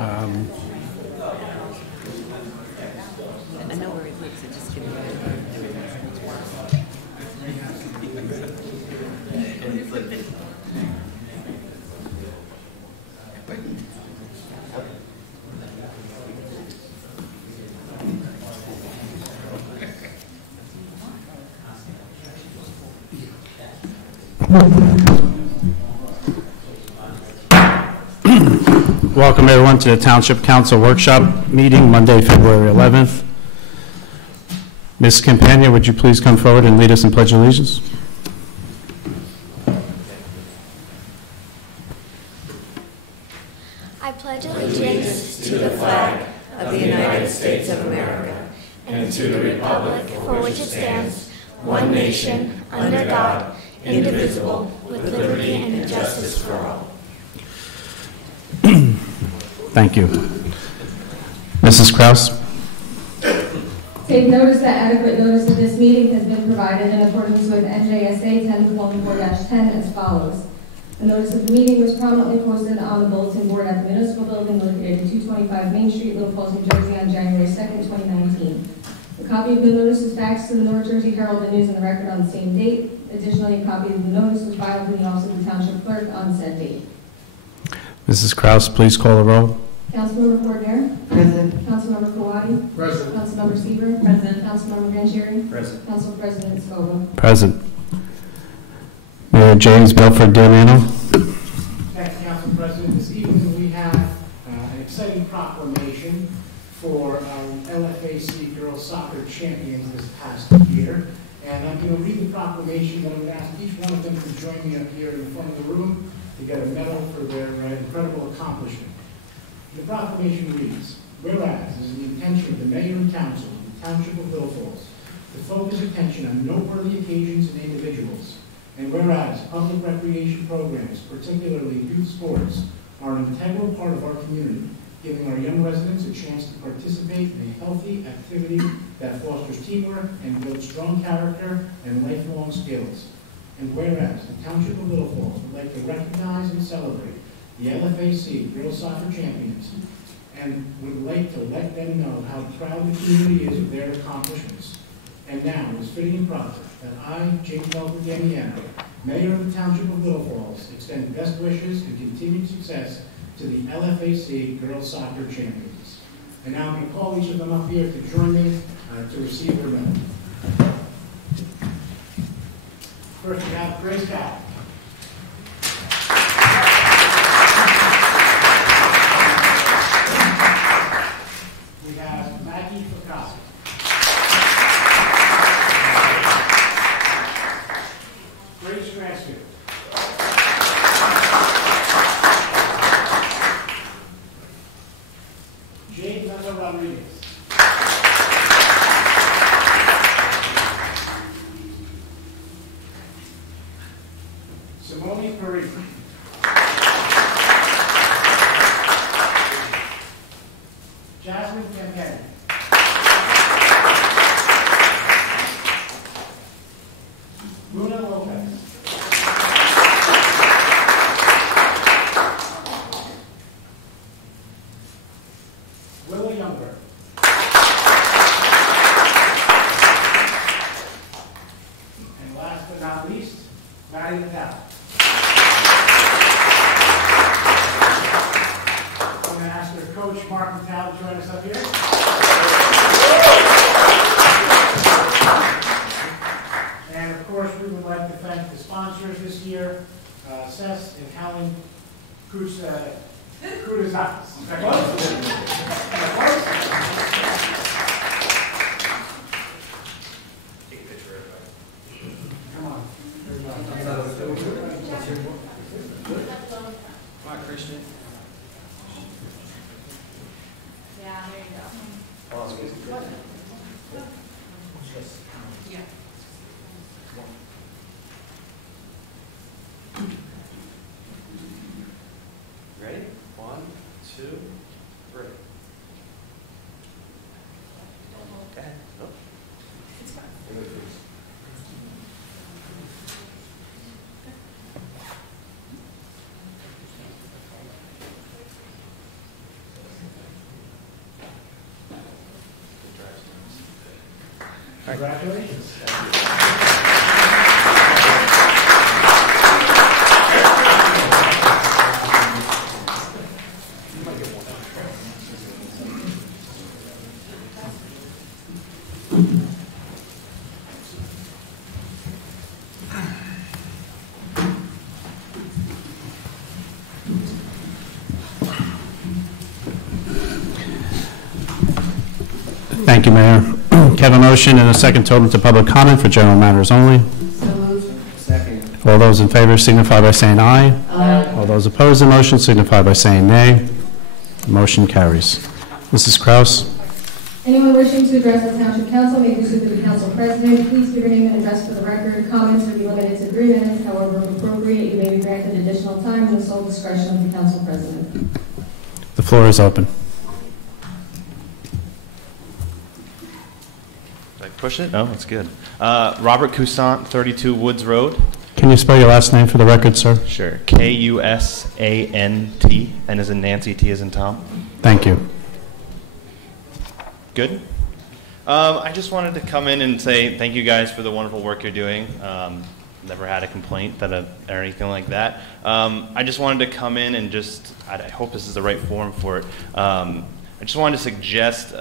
I know where he lives, I just can't remember. Welcome everyone to the Township Council Workshop meeting Monday, February 11th. Ms. Campagna, would you please come forward and lead us in Pledge of Allegiance? I pledge allegiance to the flag of the United States of America and to the republic for which it stands, one nation, under God, indivisible, with liberty and justice for all. Thank you. Mrs. Kraus. Take notice that adequate notice of this meeting has been provided in accordance with NJSA 1024-10 as follows. The notice of the meeting was prominently posted on the bulletin board at the municipal building located at 225 Main Street, Little Falls, New Jersey on January 2nd, 2019. A copy of the notice was faxed to the North Jersey Herald and News and the Record on the same date. Additionally, a copy of the notice was filed in the office of the Township Clerk on said date. Mrs. Kraus, please call the roll. Councilmember Cordner? Present. Councilmember Kawadi? Present. Councilmember Seaver? Present. Councilmember Vanchery? Present. Council President Scoba? Present. Mayor James Belford D'Amiano. Thank you, Council President. This evening we have an exciting proclamation for our LFAC Girls Soccer Champions this past year. And I'm going to read the proclamation, but I'm going to ask each one of them to join me up here in the front of the room to get a medal for their incredible accomplishment. The proclamation reads, whereas it is the intention of the Mayor and Council of the Township of Little Falls to focus attention on noteworthy occasions and individuals, and whereas public recreation programs, particularly youth sports, are an integral part of our community, giving our young residents a chance to participate in a healthy activity that fosters teamwork and builds strong character and lifelong skills. And whereas the Township of Little Falls would like to recognize and celebrate the LFAC Girls Soccer Champions and would like to let them know how proud the community is of their accomplishments. And now, it is fitting and proper that I, James Belford D'Amiano, Mayor of the Township of Little Falls, extend best wishes and continued success to the LFAC Girls Soccer Champions. And now I'm going to call each of them up here to join me to receive their medal. First, we have Grace Cow. We have Maggie Ficassi. Grace Mansfield. Jade Meza Rodriguez. Simone Perry. Jasmine Campagna. Luna Lopez. Willie Youngberg. And last but not least, Maddie Natal. I'm going to ask their coach, Mark Natal, to join us up here. And of course, we would like to thank the sponsors this year, Sess and Helen Kudazakis. Take a picture, everybody. Come on. Come on, Christian. Yeah, there you go. Yeah. Ready? 1, 2, 3. Go ahead. No? It's fine. Congratulations. Thank you, Mayor. Can I have a motion and a second to open to public comment for general matters only? Second. All those in favor signify by saying aye. Aye. All those opposed to the motion signify by saying nay. Motion carries. Mrs. Kraus? Anyone wishing to address the Township Council may do so through the Council President. Please give your name and address for the record. Comments will be limited to 3 minutes. However, if appropriate, you may be granted additional time in the sole discretion of the Council President. The floor is open. Did I push it? No, that's good. Robert Cousant, 32 Woods Road. Can you spell your last name for the record, sir? Sure. K-U-S-A-N-T, N as in Nancy, T as in Tom. Thank you. Good. I just wanted to come in and say thank you guys for the wonderful work you're doing. Never had a complaint or anything like that. I just wanted to come in and I hope this is the right forum for it. I just wanted to suggest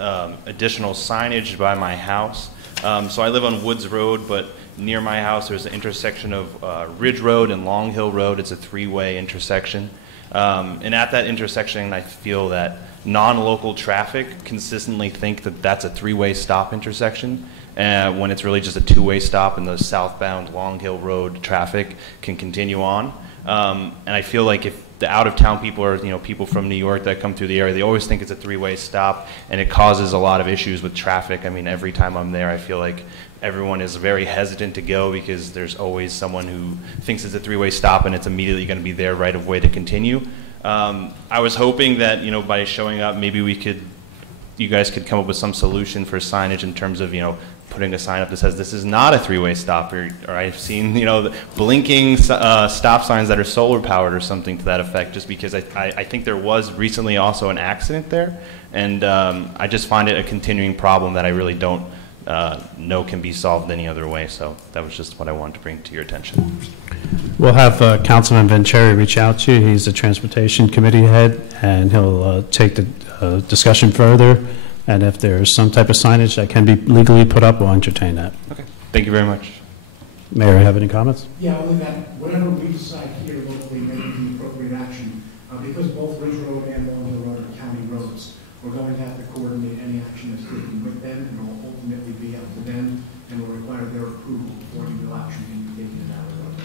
additional signage by my house. So I live on Woods Road, but near my house there's an intersection of Ridge Road and Long Hill Road. It's a 3-way intersection. And at that intersection, I feel that non-local traffic consistently think that that's a 3-way stop intersection, when it's really just a 2-way stop, and the southbound Long Hill Road traffic can continue on. And I feel like if the out-of-town people or people from New York that come through the area, they always think it's a 3-way stop, and it causes a lot of issues with traffic. I mean, every time I'm there, I feel like everyone is very hesitant to go because there's always someone who thinks it's a 3-way stop, and it's immediately going to be their right of way to continue. I was hoping that by showing up, maybe you guys could come up with some solution for signage in terms of putting a sign up that says this is not a 3-way stop, or I've seen the blinking stop signs that are solar powered or something to that effect. Just because I think there was recently also an accident there, and I just find it a continuing problem that I really don't know can be solved any other way. So that was just what I wanted to bring to your attention. We'll have Councilman Vancheri reach out to you. He's the Transportation Committee head, and he'll take the discussion further. And if there's some type of signage that can be legally put up, we'll entertain that. Okay. Thank you very much. Mayor, have any comments? Yeah, only that whatever we decide here locally may be the appropriate action. Because both Ridge Road and Long Hill Road are county roads, we're going to have to coordinate any action that's taken with them, and it will ultimately be up to them, and will require their approval before any real action can be taken in that road.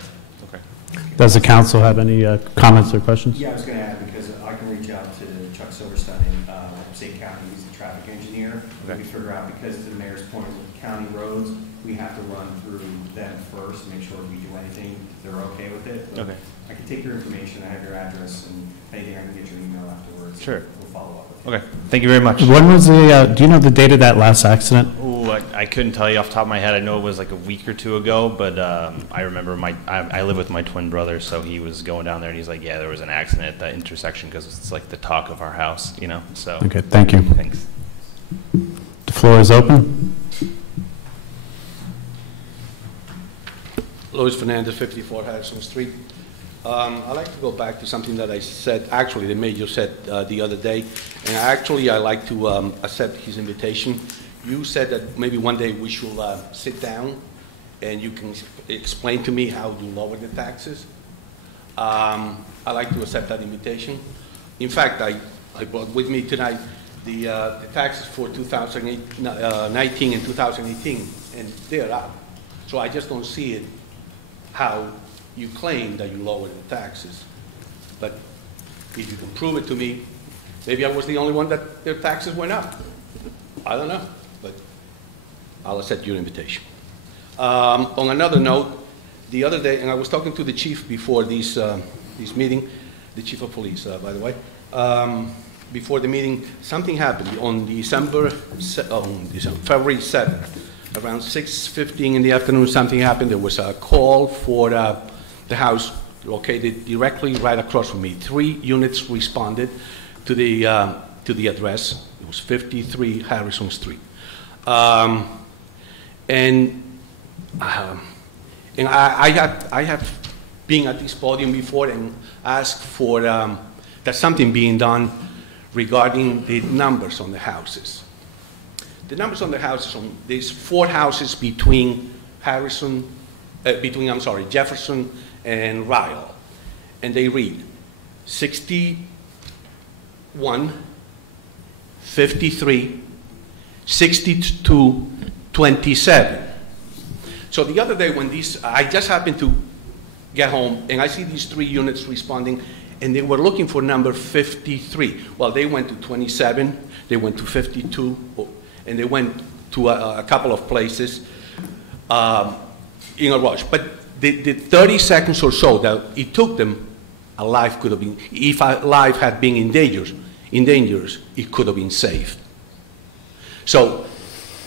Okay. Does the council have any comments or questions? Yeah, I was going to add, because I can reach out to Chuck Silverstein in State County, he's the traffic engineer. Okay. We figure out, because to the mayor's point with county roads, we have to run through them first, make sure if we do anything, they're okay with it. But Okay. I can take your information, I have your address, and if anything, I can get your email afterwards. Sure. We'll follow up with you. Okay. Thank you very much. When was the, do you know the date of that last accident? Ooh, I couldn't tell you off the top of my head. I know it was like a week or 2 ago, but I remember I live with my twin brother, so he was going down there and he's like, yeah, there was an accident at that intersection because it's like the talk of our house, so. Okay, thank you. Thanks. The floor is open. Luis Fernandez, 54 Harrison Street. I'd like to go back to something that I said, actually, the mayor said the other day, and I'd like to accept his invitation. You said that maybe one day we should sit down and you can explain to me how to lower the taxes. I'd like to accept that invitation. In fact, I brought with me tonight the taxes for 2019 and 2018, and they're up. So I just don't see it how you claim that you lowered the taxes. But if you can prove it to me, maybe I was the only one that their taxes went up. I don't know, but I'll accept your invitation. On another note, the other day, and I was talking to the chief before this meeting, the chief of police, by the way. Before the meeting, something happened on February 7th. Around 6:15 in the afternoon, something happened. There was a call for the house located directly right across from me. 3 units responded to the address. It was 53 Harrison Street. And I have been at this podium before and asked for that something being done regarding the numbers on the houses. The numbers on the houses, there's 4 houses between Jefferson and Ryle. And they read 61, 53, 62, 27. So the other day when I just happened to get home and I see these 3 units responding and they were looking for number 53. Well, they went to 27, they went to 52, and they went to a couple of places in a rush. But the 30 seconds or so that it took them, a life could have been, if a life had been in danger, it could have been saved. So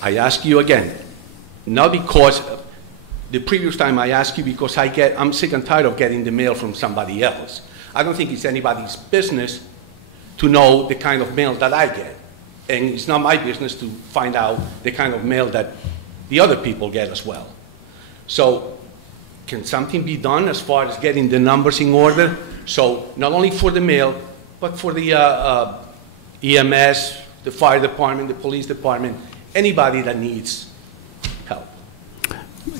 I ask you again, not because the previous time I asked you because I'm sick and tired of getting the mail from somebody else. I don't think it's anybody's business to know the kind of mail that I get. And it's not my business to find out the kind of mail that the other people get as well. So can something be done as far as getting the numbers in order? So not only for the mail, but for the EMS, the fire department, the police department, anybody that needs help.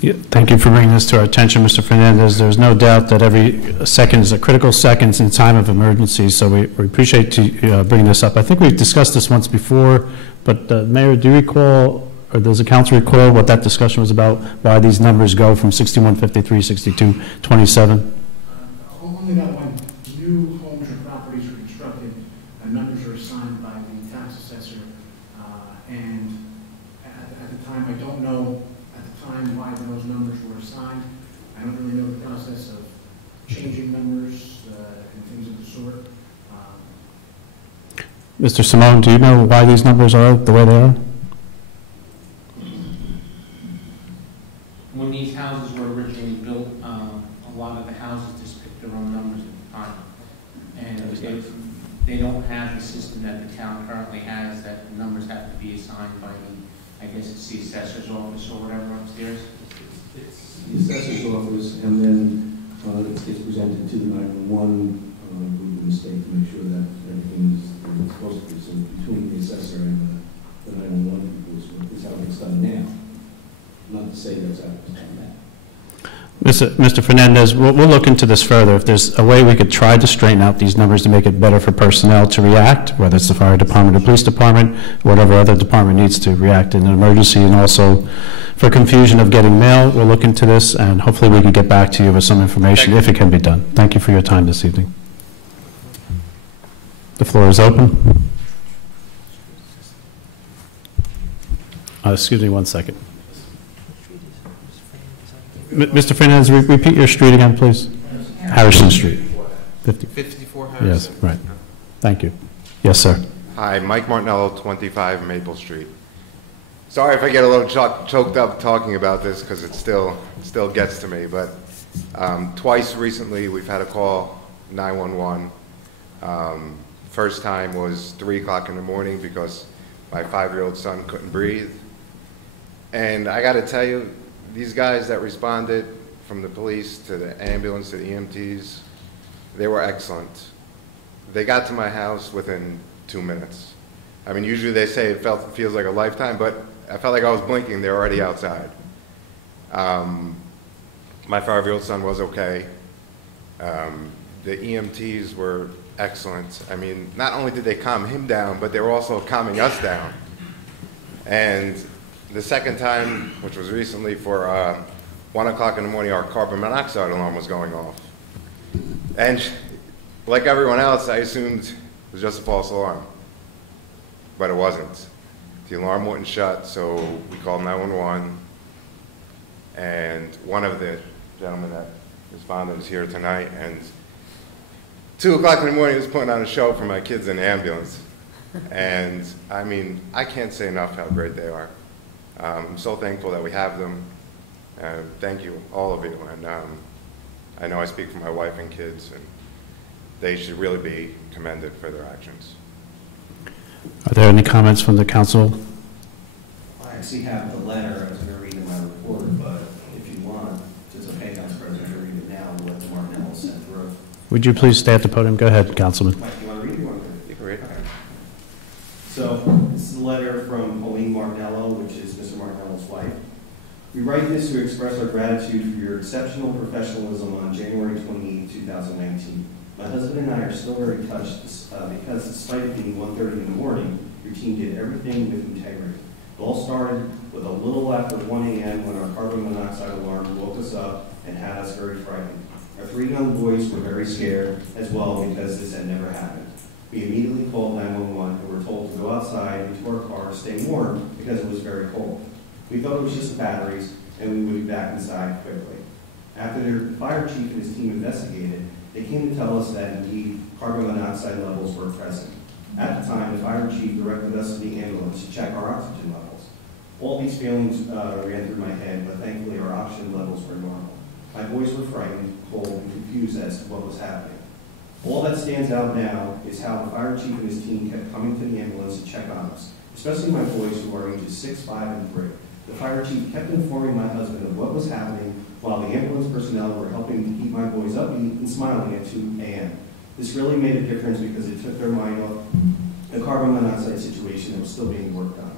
Yeah, thank you for bringing this to our attention, Mr. Fernandez. There's no doubt that every second is a critical second in time of emergency, so we appreciate you bringing this up. I think we've discussed this once before, but Mayor, do you recall, or does the council recall what that discussion was about, why these numbers go from 61, 53, 62, 27? Only that when new homes or properties are constructed, numbers are assigned by the tax assessor, and at the time, I don't know why those numbers were assigned. I don't really know the process of changing numbers and things of the sort. Mr. Simone, do you know why these numbers are the way they are? When these houses were originally built, a lot of the houses just picked their own numbers at the time. And they don't have the system that the town currently has, that the numbers have to be assigned by the, I guess it's the assessor's office or whatever upstairs. It's the assessor's office, and then it gets presented to the 911 with the mistake to make sure that everything is supposed to be. So between the assessor and the 911 people is how it's done now. Not to say that's how it's done now. Mr. Fernandez, we'll look into this further. If there's a way we could try to straighten out these numbers to make it better for personnel to react, whether it's the fire department or police department, or whatever other department needs to react in an emergency, and also for confusion of getting mail, we'll look into this, and hopefully we can get back to you with some information if it can be done. Thank you for your time this evening. The floor is open. Excuse me 1 second. Mr. Fernandez, repeat your street again, please. Harrison Street. 54 Harrison. Yes, right. Thank you. Yes, sir. Hi, Mike Martinello, 25 Maple Street. Sorry if I get a little choked up talking about this because it still gets to me, but twice recently we've had a call 911. First time was 3 o'clock in the morning because my 5-year-old son couldn't breathe. And I got to tell you, these guys that responded, from the police to the ambulance to the EMTs, they were excellent. They got to my house within 2 minutes. I mean, usually they say it feels like a lifetime, but I felt like I was blinking. They were already outside. My 5-year-old son was okay. The EMTs were excellent. I mean, not only did they calm him down, but they were also calming us down. And the second time, which was recently for 1 o'clock in the morning, our carbon monoxide alarm was going off. And like everyone else, I assumed it was just a false alarm. But it wasn't. The alarm wouldn't shut, so we called 911. And one of the gentlemen that responded is here tonight. And 2 o'clock in the morning, he was putting on a show for my kids in the ambulance. And I mean, I can't say enough how great they are. I'm so thankful that we have them. Thank you, all of you. And I know I speak for my wife and kids, and they should really be commended for their actions. Are there any comments from the council? I actually have the letter. I was going to read them report, but if you want, it's okay, Council President, to read it now, what Martinello sent through. Would you please stay at the podium? Go ahead, Councilman. Mike, you want to read it? You want to You can read it. Okay. So, this is a letter from Pauline Martinello, which is Mr. Martinello's wife. We write this to express our gratitude for your exceptional professionalism on January 28, 2019. My husband and I are still very touched because despite it being 1:30 in the morning, your team did everything with integrity. It all started with a little after 1 a.m. when our carbon monoxide alarm woke us up and had us very frightened. Our 3 young boys were very scared as well because this had never happened. We immediately called 911 and were told to go outside into our car, stay warm because it was very cold. We thought it was just the batteries and we would be back inside quickly. After the fire chief and his team investigated, they came to tell us that indeed carbon monoxide levels were present. At the time, the fire chief directed us to the ambulance to check our oxygen levels. All these feelings ran through my head, but thankfully our oxygen levels were normal. My boys were frightened, cold, and confused as to what was happening. All that stands out now is how the fire chief and his team kept coming to the ambulance to check on us, especially my boys who are ages 6, 5, and 3. The fire chief kept informing my husband of what was happening while the ambulance personnel were helping to keep my boys upbeat and smiling at 2 a.m. This really made a difference because it took their mind off the carbon monoxide situation that was still being worked on.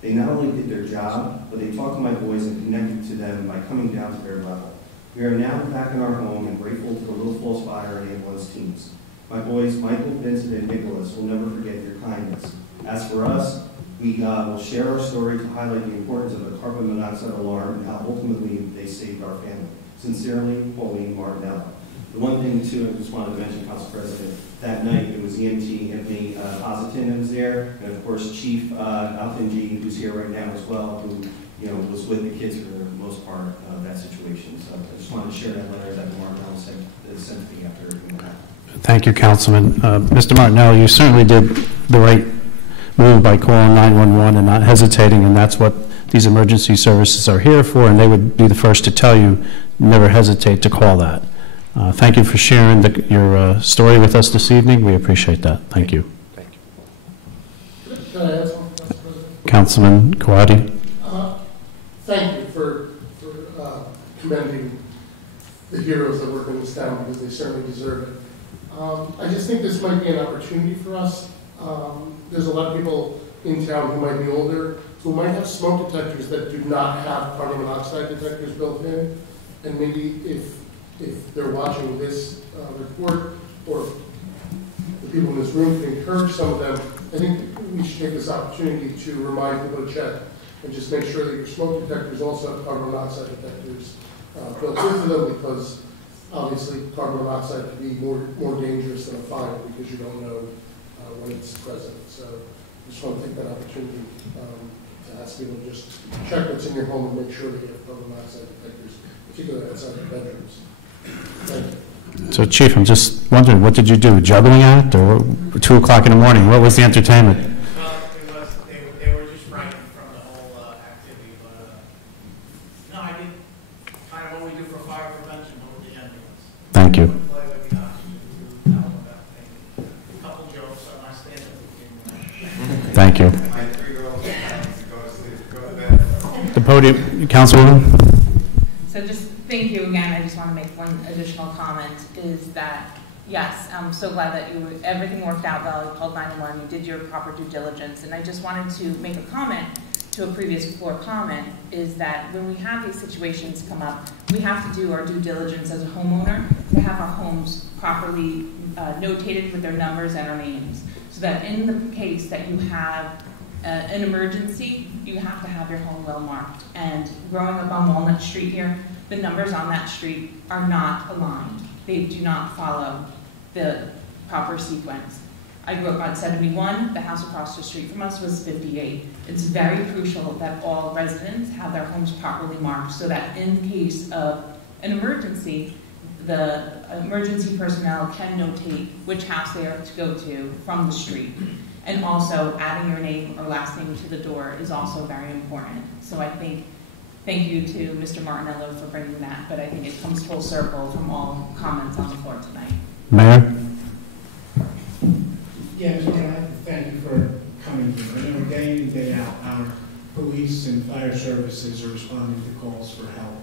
They not only did their job, but they talked to my boys and connected to them by coming down to their level. We are now back in our home and grateful to the Little Falls Fire and ambulance teams. My boys, Michael, Vincent, and Nicholas, will never forget your kindness. As for us, we will share our story to highlight the importance of the carbon monoxide alarm and how ultimately they saved our family. Sincerely, Pauline Martinello. The one thing, too, I just wanted to mention, Council President, that night it was EMT Anthony Positin who was there, and of course Chief Altinji, who's here right now as well, who was with the kids for the most part of that situation. So I just wanted to share that letter that Martinello sent to me after everything that happened. Thank you, Councilman. Mr. Martinello, you certainly did the right move by calling 911 and not hesitating, and that's what these emergency services are here for, and they would be the first to tell you, never hesitate to call that. Thank you for sharing your story with us this evening. We appreciate that. Thank you. Thank you. Can I ask one, Council President? Councilman Kawadi. Thank you for commending the heroes that work in this town because they certainly deserve it. I just think this might be an opportunity for us. There's a lot of people in town who might be older, who might have smoke detectors that do not have carbon monoxide detectors built in, and maybe if they're watching this report, or the people in this room can encourage some of them, I think we should take this opportunity to remind people to check and just make sure that your smoke detectors also have carbon monoxide detectors built into them, because obviously carbon monoxide can be more dangerous than a fire because you don't know when it's present. So I just want to take that opportunity to ask people to just check what's in your home and make sure that you have carbon monoxide detectors, particularly outside the bedrooms. Thank you. So, Chief, I'm just wondering, what did you do? Juggling act, or 2 o'clock in the morning? What was the entertainment? They were just frightened from the whole activity, but no, I did kind of what we do for fire prevention over the ambulance. Thank you. Play with the oxygen, a couple jokes on my stand-up. Thank you. My 3-year-old go to sleep, go to bed. The podium, Councilwoman. So just thank you again. I just want to make one additional comment, is that, yes, I'm so glad that everything worked out well. You called 911, you did your proper due diligence. And I just wanted to make a comment to a previous floor comment, is that when we have these situations come up, we have to do our due diligence as a homeowner to have our homes properly notated with their numbers and our names, so that in the case that you have an emergency, you have to have your home well marked. And growing up on Walnut Street here, the numbers on that street are not aligned. They do not follow the proper sequence. I grew up on 71, the house across the street from us was 58. It's very crucial that all residents have their homes properly marked, so that in case of an emergency, the emergency personnel can notate which house they are to go to from the street. And also adding your name or last name to the door is also very important. So I think, thank you to Mr. Martinello for bringing that, but I think it comes full circle from all comments on the floor tonight. Mayor? Yeah, Mr. Mayor, I have to thank you for coming here. I know day in, day out, our police and fire services are responding to calls for help.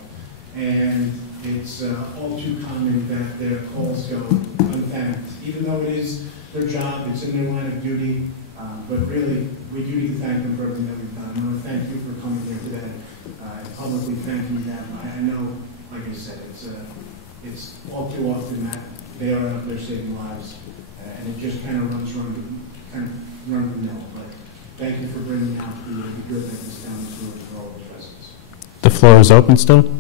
And it's all too common that their calls go unthanked, even though it is their job, it's in their line of duty. But really, we do need to thank them for everything that we've done. I want to thank you for coming here today, and publicly thanking them. I know, like I said, it's all too often that they are out there saving lives, and it just kind of runs the mill. But thank you for bringing out the good that this town is doing for all its residents. The floor is open still.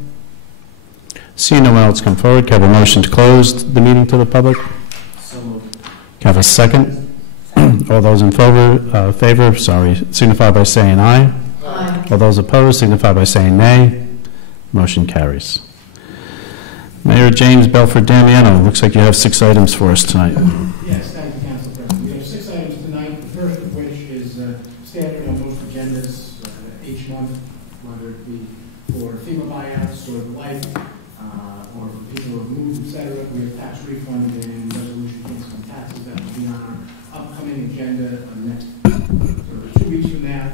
Seeing no one else come forward, can I have a motion to close the meeting to the public? So moved. Can I have a second? All those in favor, signify by saying aye. Aye. All those opposed, signify by saying nay. Motion carries. Mayor James Belford Damiano, looks like you have 6 items for us tonight. Yes, thank you, Council President. We have 6 items tonight, the first of which is standard on most agendas each month, whether it be for FEMA buyouts or the like, or for people who have moved, et cetera. We have tax refund and resolution against some taxes that will be on our upcoming agenda next 2 weeks from now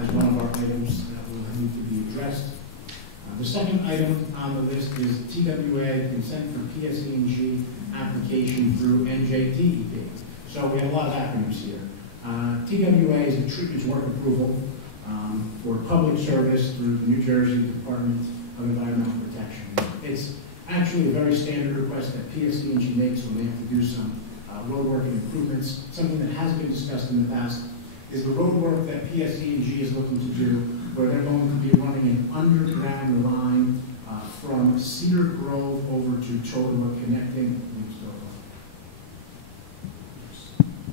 as one of our items that will need to be addressed. The second item on the list is TWA consent for PSE&G application through NJDEP. So we have a lot of acronyms here. TWA is the treatment work approval for public service through the New Jersey Department of Environmental Protection. It's actually a very standard request that PSE&G makes when they have to do some road work and improvements. Something that has been discussed in the past is the road work that PSE&G is looking to do, where they're going to be running an underground line from Cedar Grove over to Totowa, connecting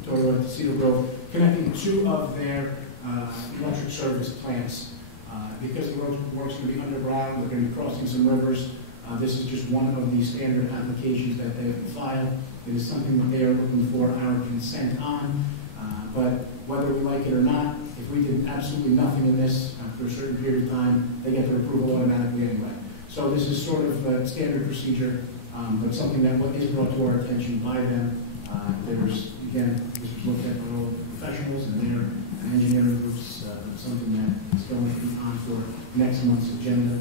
Totowa to Cedar Grove, connecting 2 of their electric service plants. Because the work's going to be underground, they're going to be crossing some rivers. This is just one of the standard applications that they have filed. It is something that they are looking for our consent on. But whether we like it or not, if we did absolutely nothing in this for a certain period of time, they get their approval automatically anyway. So this is sort of a standard procedure, but something that is brought to our attention by them. There's, again, this was looked at by all the professionals and their engineering groups. Something that is going to be on for next month's agenda.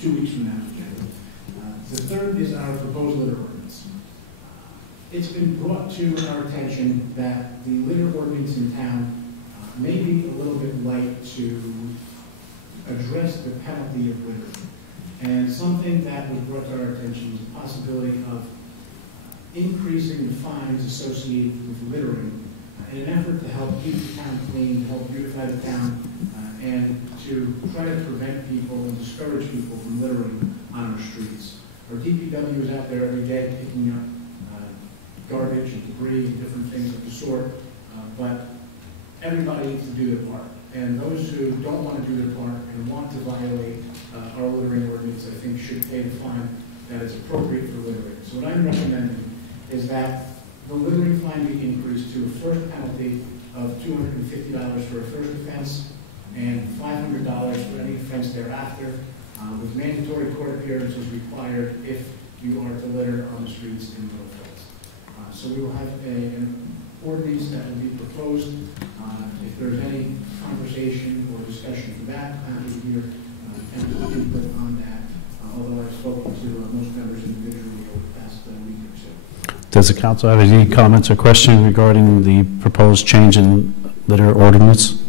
2 weeks from now agenda. The third is our proposed litter ordinance. It's been brought to our attention that the litter ordinance in town may be a little bit light to address the penalty of litter. And something that was brought to our attention is the possibility of increasing the fines associated with littering in an effort to help keep the town clean, help beautify the town, and to try to prevent people and discourage people from littering on our streets. Our DPW is out there every day picking up garbage and debris and different things of the sort, but everybody needs to do their part. And those who don't want to do their part and want to violate our littering ordinance, I think, should pay the fine that is appropriate for littering. So what I'm recommending is that the littering fine be increased to a first penalty of $250 for a first offense and $500 for any offense thereafter, with mandatory court appearances required if you are to litter on the streets in Middlefield. So we will have an ordinance that will be proposed. If there's any conversation or discussion for that, I'm happy to hear council input on that, although I've spoken to most members individually over the past week or so. Does the council have any comments or questions regarding the proposed change in litter ordinance?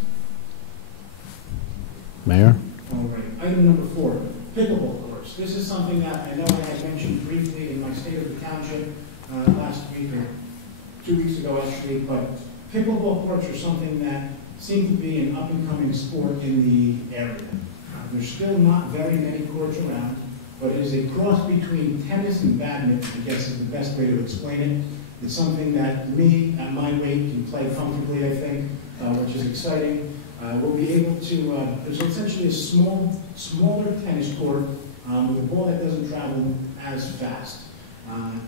Mayor? All right. Item number 4, pickleball courts. This is something that I know I had mentioned briefly in my State of the Township last week or 2 weeks ago actually, but pickleball courts are something that seem to be an up-and-coming sport in the area. There's still not very many courts around, but it is a cross between tennis and badminton, I guess is the best way to explain it. It's something that me, at my weight, can play comfortably, I think, which is exciting. We'll be able to, there's essentially a smaller tennis court with a ball that doesn't travel as fast.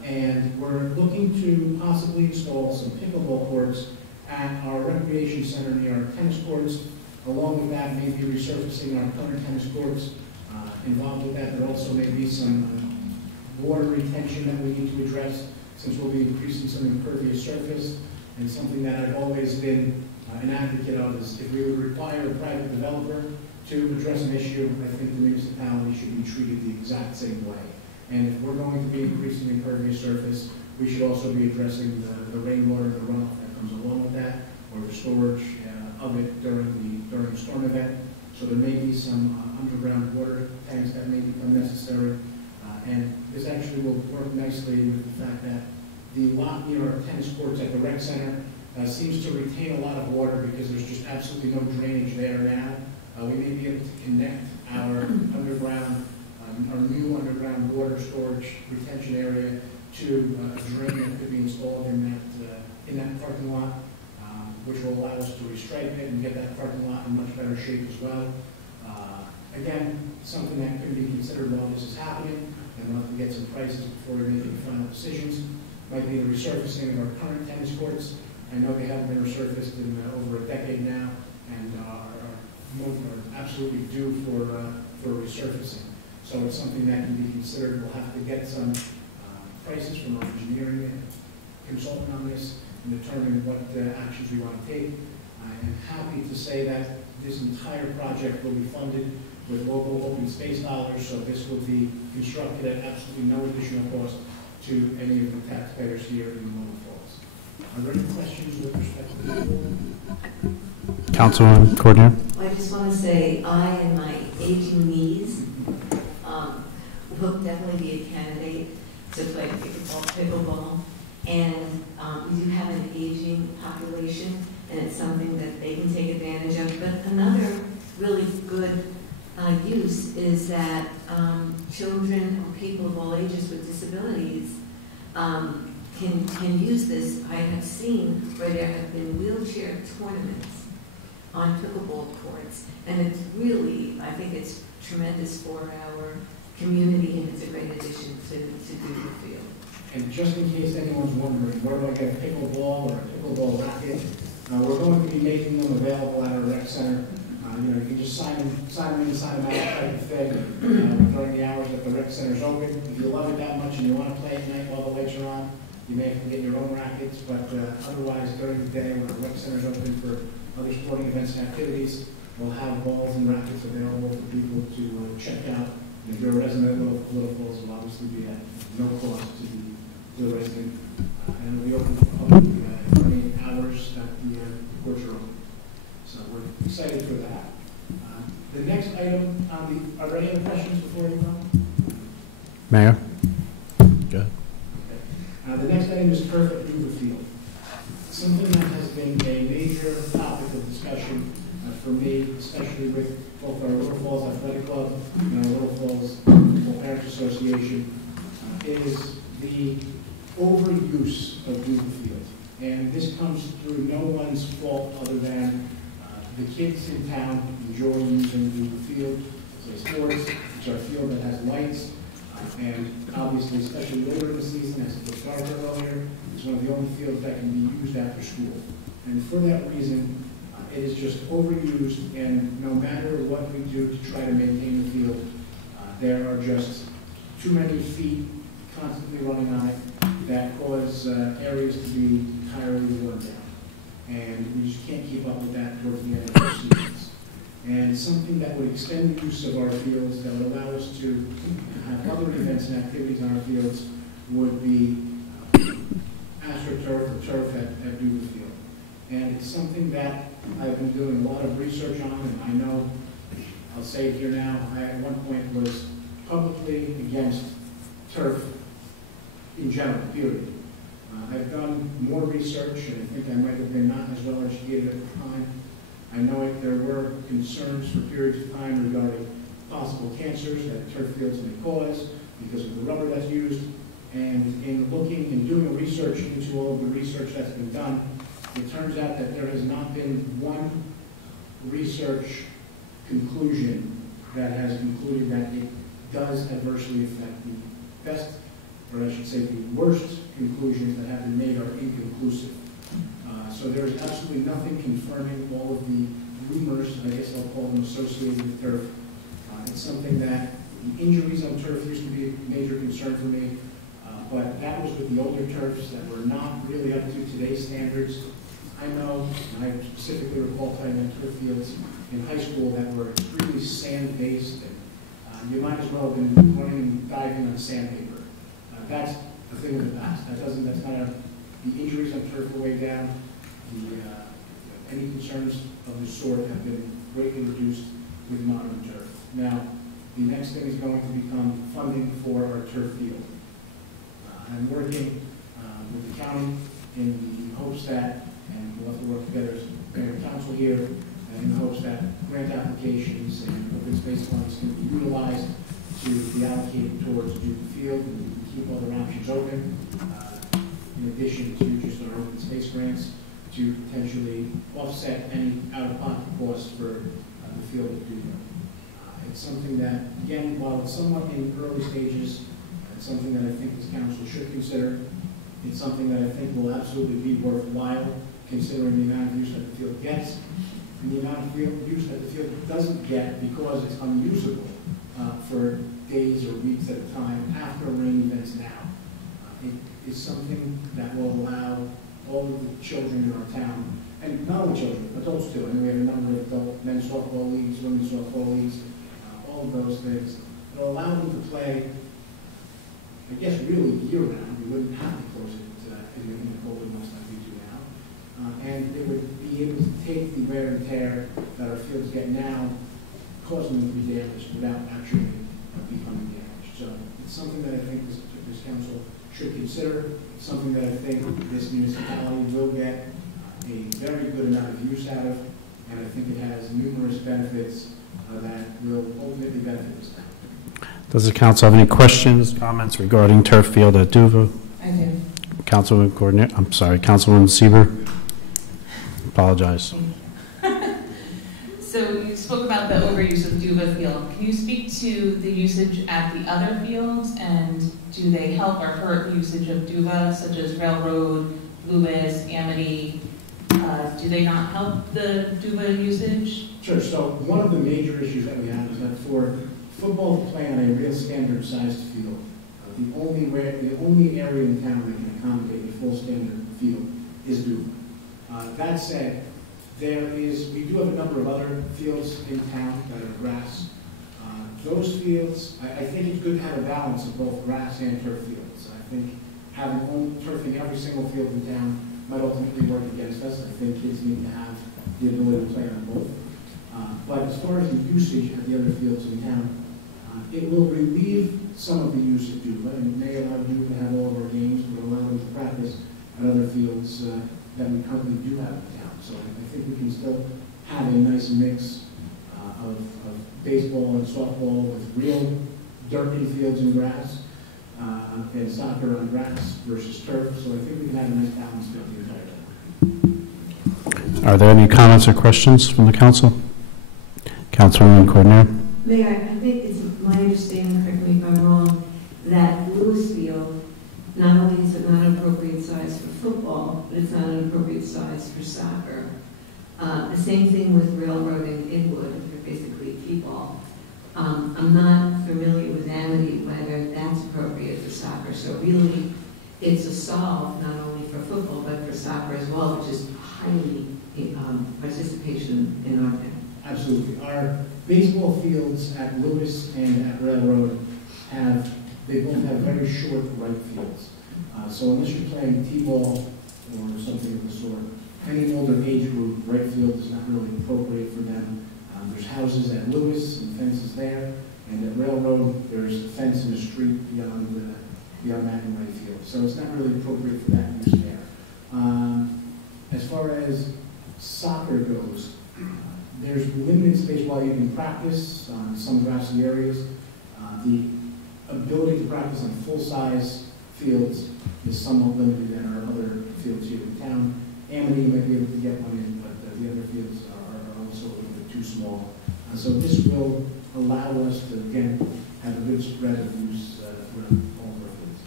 And we're looking to possibly install some pickleball courts at our recreation center near our tennis courts. Along with that, maybe resurfacing our current tennis courts. Involved with that, there also may be some water retention that we need to address, since we'll be increasing some impervious surface, and something that I've always been an advocate of is if we would require a private developer to address an issue, I think the municipality should be treated the exact same way. And if we're going to be increasing impervious surface, we should also be addressing the rainwater, the runoff that comes along with that, or the storage of it during the storm event. So there may be some underground water tanks that may become necessary. And this actually will work nicely with the fact that the lot near our tennis courts at the rec center seems to retain a lot of water because there's just absolutely no drainage there now. We may be able to connect our underground, our new underground water storage retention area to a drain that could be installed in that parking lot, which will allow us to restripe it and get that parking lot in much better shape as well. Again, something that could be considered while this is happening, and we'll have to get some prices before we make any final decisions. Might be the resurfacing of our current tennis courts. I know they haven't been resurfaced in over a decade now, and are absolutely due for resurfacing. So it's something that can be considered. We'll have to get some prices from our engineering consultant on this and determine what actions we want to take. I am happy to say that this entire project will be funded with local open space dollars, so this will be constructed at absolutely no additional cost to any of the taxpayers here in Willow Falls. Are there any questions with respect to the Councilwoman Coordinator. I just want to say I and my aging knees will definitely be a candidate to play pickleball. And we do have an aging population, and it's something that they can take advantage of. But another really good use is that children or people of all ages with disabilities can use this. I have seen where there have been wheelchair tournaments on pickleball courts, and it's really, I think it's tremendous for our community, and it's a great addition to Dover Field. And just in case anyone's wondering, where do I get a pickleball or a pickleball racket? We're going to be making them available at our rec center. You can just sign them in, sign them out type of thing during the hours that the rec center's open. If you love it that much and you want to play at night while the lights are on, you may have to get your own rackets, but otherwise during the day when our rec center's open for other sporting events and activities, we'll have balls and rackets available for people to check out. And if you're a resident of Little Falls, it will obviously be at no cost to the resident. And we open for public 28 hours that the courts are open. So we're excited for that. The next item on are there any other questions before we go? Mayor. Good. Okay. The next item is turf at Dover Field. Something that has been a major topic of discussion for me, especially with both our Little Falls Athletic Club and our Little Falls Parents Association, is the overuse of Dover Field. And this comes through no one's fault other than the kids in town enjoy using Dover Field as a sports. It's our field that has lights, and obviously, especially later in the season, as it was darker earlier, it's one of the only fields that can be used after school. And for that reason, it is just overused, and no matter what we do to try to maintain the field, there are just too many feet constantly running on it that cause areas to be entirely worn down. And we just can't keep up with that towards the end of the seasons. And something that would extend the use of our fields, that would allow us to have other events and activities on our fields, would be AstroTurf or turf at Dover Field. And it's something that I've been doing a lot of research on, and I know, I'll say it here now, I at one point was publicly against turf in general, period. I've done more research, and I think I might have been not as well educated at the time. I know there were concerns for periods of time regarding possible cancers that turf fields may cause because of the rubber that's used. And in looking and doing research into all of the research that's been done, it turns out that there has not been one research conclusion that has concluded that it does adversely affect the best, or I should say the worst conclusions that have been made are inconclusive. So there is absolutely nothing confirming all of the rumors, I guess I'll call them, associated with turf. It's something that the injuries on turf used to be a major concern for me, but that was with the older turfs that were not really up to today's standards. I know, and I specifically recall playing on turf fields in high school that were extremely sand-based, and you might as well have been running and diving on sandpaper. That's the thing of the past. That's not the injuries on turf are way down. Any concerns of this sort have been greatly reduced with modern turf. Now, the next thing is going to become funding for our turf field. I'm working with the county in the hopes that, and we'll have to work together as mayor and council here, in the hopes that grant applications and open space funds can be utilized to be allocated towards Duke Field and keep other options open, in addition to just our open space grants, to potentially offset any out-of-pocket costs for the field at Duke. It's something that, again, while it's somewhat in early stages, it's something that I think this council should consider. It's something that I think will absolutely be worthwhile, considering the amount of use that the field gets, and the amount of use that the field doesn't get because it's unusable for days or weeks at a time after rain events now. It is something that will allow all of the children in our town, and not only children, adults too. I mean, we have a number of adult men's softball leagues, women's softball leagues, all of those things. It'll allow them to play, I guess, really year-round. We wouldn't have to close it in the cold months like we do now. And it would be able to take the wear and tear that our fields get now, causing them to be damaged without actually becoming damaged. So it's something that I think this council should consider. It's something that I think this municipality will get a very good amount of use out of, and I think it has numerous benefits that will ultimately benefit this town. Does the council have any questions, comments regarding turf field at Duva? I do. Councilwoman Sieber. Apologize. So you spoke about the overuse of Duva Field. Can you speak to the usage at the other fields, and do they help or hurt the usage of Duva, such as Railroad, Lewis, Amity? Do they not help the Duva usage? Sure. So one of the major issues that we have is that for football to play on a real standard-sized field, the only area in town that can accommodate a full standard field is Duva. That said, we do have a number of other fields in town that are grass. Those fields, I think it's good to have a balance of both grass and turf fields. I think having home turfing every single field in town might ultimately work against us. I think kids need to have the ability to play on both. But as far as the usage at the other fields in town, it will relieve some of the use at Duva, and it may allow Duva to have all of our games, but allow them to practice at other fields that we currently do have in town. So I think we can still have a nice mix of baseball and softball with real dirt fields and grass, and soccer on grass versus turf. So I think we can have a nice balance throughout the entire time. Are there any comments or questions from the council? Councilwoman Coordinator. Mayor, I think it's my understanding, correct me if I'm wrong, that Lewis Field, not only is it not an appropriate size for football, but it's not an appropriate size for soccer. The same thing with Railroad and Inwood, they're basically T-ball. I'm not familiar with Amity, whether that's appropriate for soccer. So really, it's a solve not only for football, but for soccer as well, which is highly participation in our town. Absolutely. Our baseball fields at Lewis and at Railroad they both have very short right fields. So unless you're playing T-ball or something of the sort, any older age group, right field is not really appropriate for them. There's houses at Lewis and fences there, and at Railroad, there's a fence in the street beyond that in right field. So it's not really appropriate for that use there. As far as soccer goes, there's limited space while you can practice on some grassy areas. The ability to practice on full-size fields is somewhat limited in our other fields here in town. Amity might be able to get one in, but the other fields are also a little bit too small. So this will allow us to, again, have a good spread of use throughout all of our fields.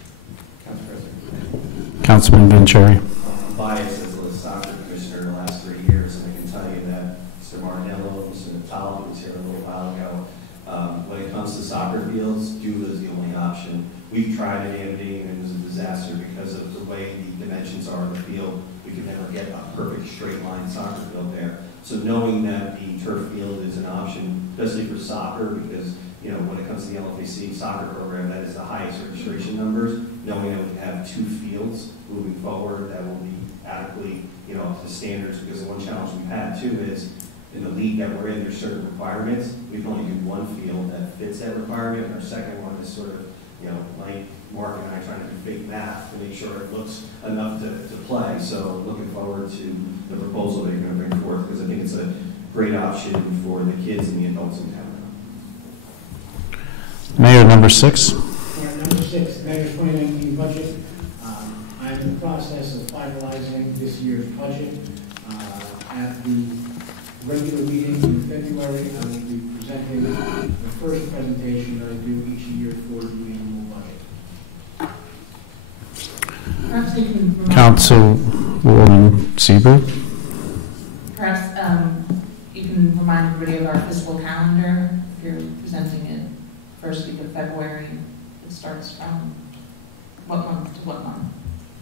Council President. Councilman Vanchery. I'm biased as a soccer commissioner the last 3 years, and I can tell you that Mr. Martello, Mr. Natale was here a little while ago. When it comes to soccer fields, Duva is the only option. We've tried at Amity, and it was a disaster because of the way the dimensions are of the field. We could never get a perfect straight inline soccer field there. So knowing that the turf field is an option, especially for soccer, because when it comes to the LFAC soccer program, that is the highest registration numbers. Knowing that we have 2 fields moving forward that will be adequately, up to standards. Because the one challenge we've had too is in the league that we're in, there's certain requirements. We can only do 1 field that fits that requirement, and our second one is sort of, like Mark and I trying to do fake math to make sure it looks enough to play. So looking forward to the proposal that you're going to bring forth, because I think it's a great option for the kids and the adults in town. Mayor, number 6. Number 6, Mayor's 2019 budget. I'm in the process of finalizing this year's budget. At the regular meeting in February, I will be presenting the first presentation that I do each year for the annual budget. Perhaps you can remind Councilwoman Seaver. Perhaps you can remind everybody of our fiscal calendar. If you're presenting it first week of February, it starts from what month to what month?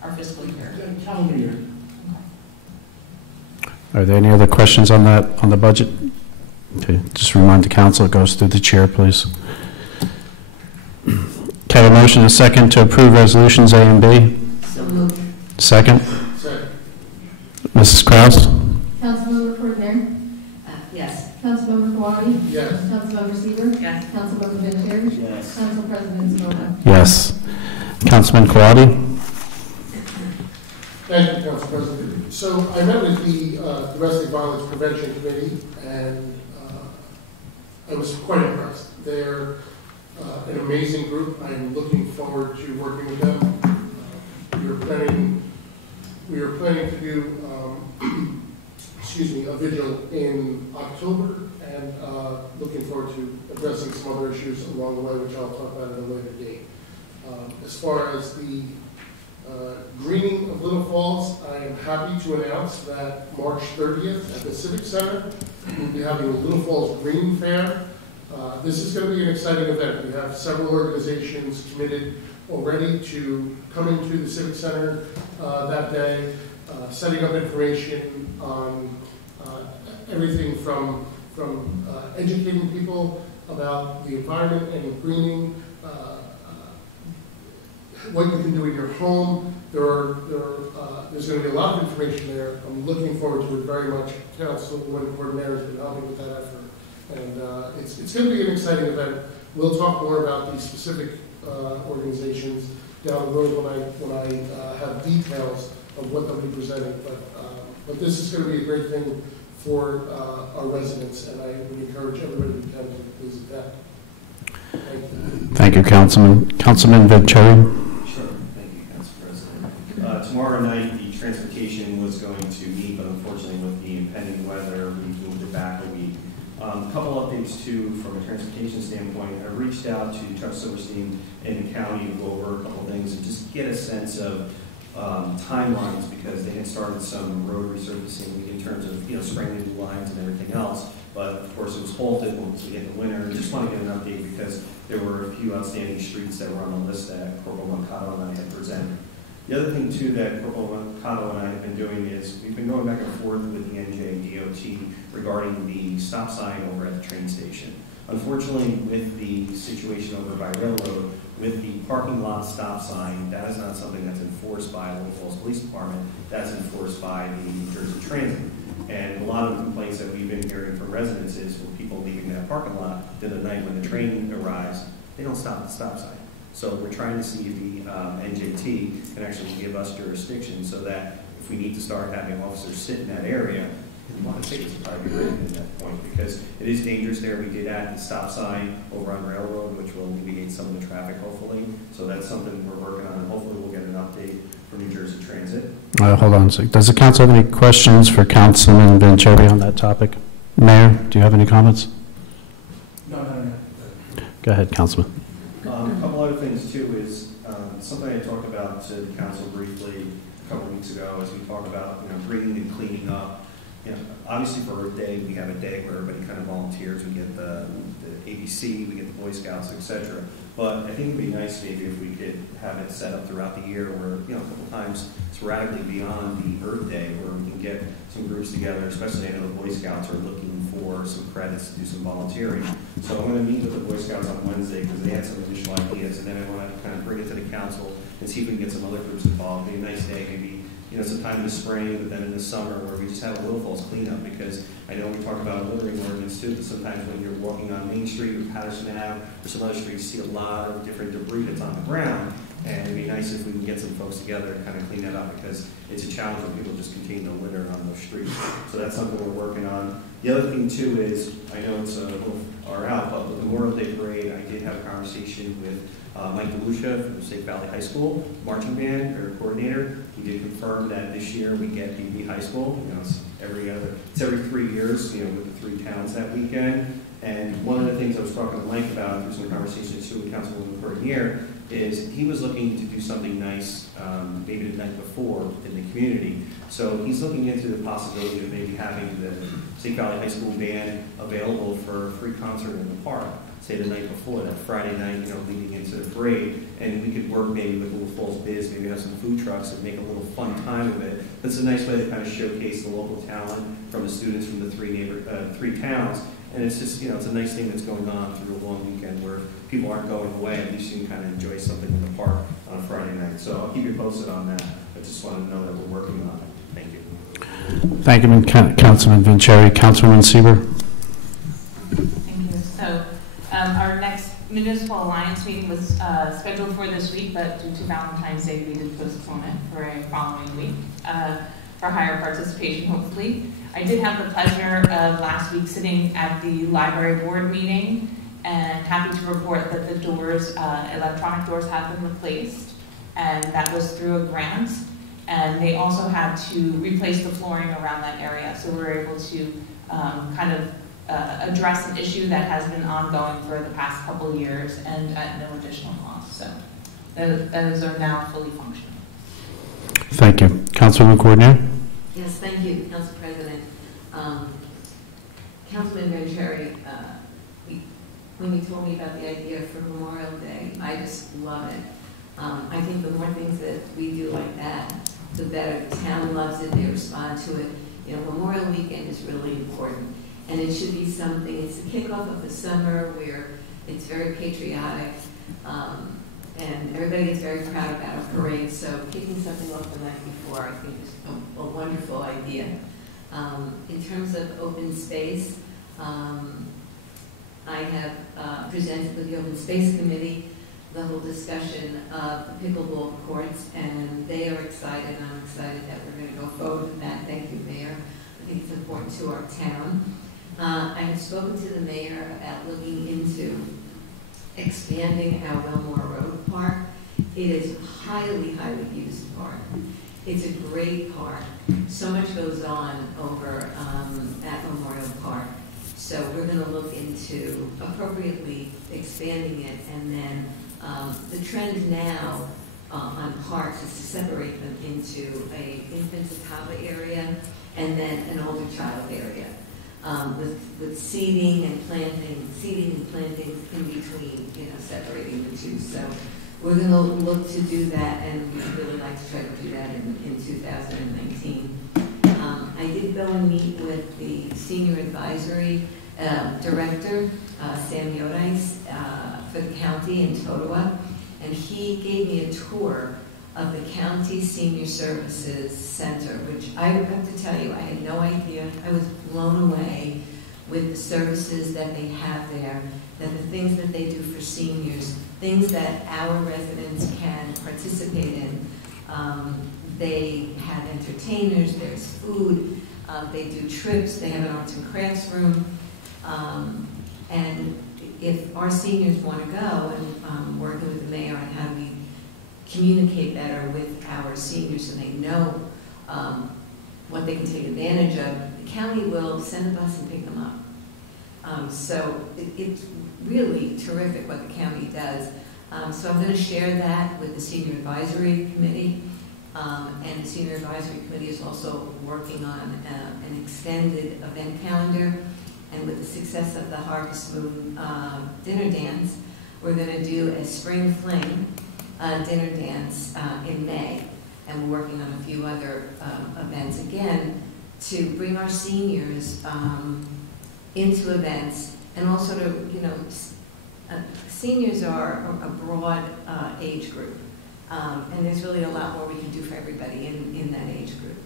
Our fiscal year. Calendar year. Are there any other questions on that, on the budget? Okay, just remind the council, it goes through the chair, please. Okay, a motion and a second to approve resolutions A and B. So moved. Second. Second. Mrs. Kraus? Councilmember Coordinator? Yes. Councilmember Kawadi? Yes. Councilmember Seaver? Yes. Councilmember Vanchery? Yes. Council President Scola? Yes. Councilman Kawadi? Thank you, Council President. So I met with the Domestic Violence Prevention Committee, and I was quite impressed. They're an amazing group. I'm looking forward to working with them. We are planning to do a vigil in October, and looking forward to addressing some other issues along the way, which I'll talk about at a later date. As far as the greening of Little Falls, I am happy to announce that March 30th at the Civic Center, we'll be having a Little Falls Green Fair. This is going to be an exciting event. We have several organizations committed already to coming to the Civic Center that day, setting up information on everything from educating people about the environment and greening, what you can do in your home. There's going to be a lot of information there. I'm looking forward to it very much. Councilwoman Coordinator has been helping with that effort. And it's going to be an exciting event. We'll talk more about these specific organizations down the road when I have details of what they'll be presenting. But this is going to be a great thing for our residents, and I would encourage everybody to come to visit that. Thank you, Councilman. Councilman Vanchery? Sure. Thank you, Council President. Tomorrow night, the transportation was going to meet, but unfortunately with the impending weather, we moved it back a week. A couple updates too from a transportation standpoint. I reached out to Chuck Silverstein in the county to go over a couple things and just get a sense of timelines, because they had started some road resurfacing in terms of spraying new lines and everything else. But of course it was halted once we get the winter. Just want to get an update because there were a few outstanding streets that were on the list that Corporal Mercado and I had presented. The other thing too that Corporal Mercado and I have been doing is we've been going back and forth with the NJDOT regarding the stop sign over at the train station. Unfortunately, with the situation over by Railroad, with the parking lot stop sign, that is not something that's enforced by Little Falls Police Department. That's enforced by the New Jersey Transit. And a lot of the complaints that we've been hearing from residents is for people leaving that parking lot the night when the train arrives, they don't stop at the stop sign. So we're trying to see if the NJT can actually give us jurisdiction so that if we need to start having officers sit in that area, a lot of tickets will probably be written at that point because it is dangerous there. We did add the stop sign over on Railroad, which will alleviate some of the traffic, hopefully. So that's something we're working on, and hopefully we'll get an update from New Jersey Transit. Hold on a second. Does the council have any questions for Councilman Vanchery on that topic? Mayor, do you have any comments? No. Go ahead, Councilman. A couple other things too is something I talked about to the council briefly a couple weeks ago as we talked about bringing and cleaning up you know, obviously for Earth Day, we have a day where everybody kind of volunteers. We get the ABC, we get the Boy Scouts, etc. But I think it'd be nice maybe if we could have it set up throughout the year where, you know, a couple times sporadically beyond the Earth Day where we can get some groups together, especially I know the Boy Scouts are looking for some credits to do some volunteering. So I'm going to meet with the Boy Scouts on Wednesday because they had some initial ideas, and then I want to kind of bring it to the council and see if we can get some other groups involved. It'd be a nice day, maybe, you know, sometime in the spring, but then in the summer where we just have a Little Falls cleanup, because I know we talk about a littering ordinance too, but sometimes when you're walking on Main Street or Patterson Ave or some other streets, you see a lot of different debris that's on the ground, and it'd be nice if we can get some folks together and kind of clean that up, because it's a challenge when people just continue to litter on those streets. So that's something we're working on. The other thing too is, I know it's a little far out, but with the Memorial Day Parade, I did have a conversation with Mike DeLucia from State Valley High School, marching band or coordinator. He did confirm that this year we get DB High School. You know, it's every 3 years, you know, with the 3 towns that weekend. And one of the things I was talking to Mike about through some conversations too with Councilwoman Courtnier is he was looking to do something nice maybe the night before in the community. So he's looking into the possibility of maybe having the State Valley High School band available for a free concert in the park, say the night before, that Friday night, you know, leading into the parade, and we could work maybe with Little Falls Biz, maybe have some food trucks and make a little fun time of it. That's a nice way to kind of showcase the local talent from the students from the 3 towns. And it's just, you know, it's a nice thing that's going on through a long weekend where people aren't going away. At least you can kind of enjoy something in the park on a Friday night. So I'll keep you posted on that. I just wanted to know that we're working on it. Thank you. Thank you, Councilman Vincenzi. Councilwoman Sieber. Thank you. So our next Municipal Alliance meeting was scheduled for this week, but due to Valentine's Day, we did postpone it for a following week for higher participation, hopefully. I did have the pleasure of last week sitting at the library board meeting and happy to report that the doors, electronic doors have been replaced, and that was through a grant. And they also had to replace the flooring around that area, so we were able to kind of address an issue that has been ongoing for the past couple of years and at no additional cost. So those are now fully functional. Thank you. Councilwoman Courtnier. Yes, thank you, Council President. Councilman Vincenzi, when you told me about the idea for Memorial Day, I just love it. I think the more things that we do like that, the better. The town loves it, they respond to it. You know, Memorial Weekend is really important. And it should be something, it's the kickoff of the summer where it's very patriotic, and everybody gets very proud about a parade. So kicking something off the night before, I think, is a wonderful idea. In terms of open space, I have presented with the Open Space Committee the whole discussion of the pickleball courts, and they are excited. I'm excited that we're going to go forward with that. Thank you, Mayor. I think it's important to our town. I have spoken to the mayor about looking into expanding our Wilmore Road Park. It is a highly, highly used park. It's a great park. So much goes on over at Memorial Park. So we're going to look into appropriately expanding it, and then the trend now on parks is to separate them into a infant to toddler area and then an older child area. With seeding and plantings in between, you know, separating the two. So we're going to look to do that, and we'd really like to try to do that in 2019. I did go and meet with the Senior Advisory Director, Sam Yodice, for the county in Totowa, and he gave me a tour of the County Senior Services Center, which I have to tell you, I had no idea. I was blown away with the services that they have there, that the things that they do for seniors, things that our residents can participate in. They have entertainers, there's food, they do trips, they have an arts and crafts room, and if our seniors want to go, and working with the mayor on how we communicate better with our seniors so they know what they can take advantage of, the county will send a bus and pick them up. So it's really terrific what the county does. So I'm going to share that with the Senior Advisory Committee. And the Senior Advisory Committee is also working on an extended event calendar. And with the success of the Harvest Moon dinner dance, we're going to do a spring fling dinner dance in May. And we're working on a few other events, again, to bring our seniors into events, and also to, you know, seniors are a broad age group. And there's really a lot more we can do for everybody in that age group.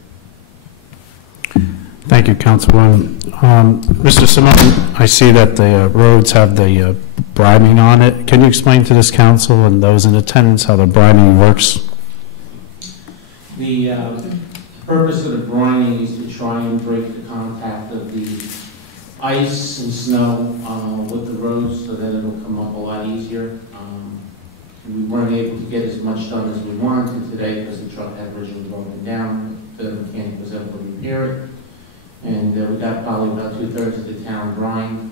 Thank you, Councilwoman. Mr. Simone, I see that the roads have the bribing on it. Can you explain to this council and those in attendance how the bribing works? The purpose of the brining is to try and break the contact of the ice and snow with the roads so that it'll come up a lot easier. We weren't able to get as much done as we wanted today because the truck had originally broken down. The mechanic was able to repair it. And we got probably about 2/3 of the town drying.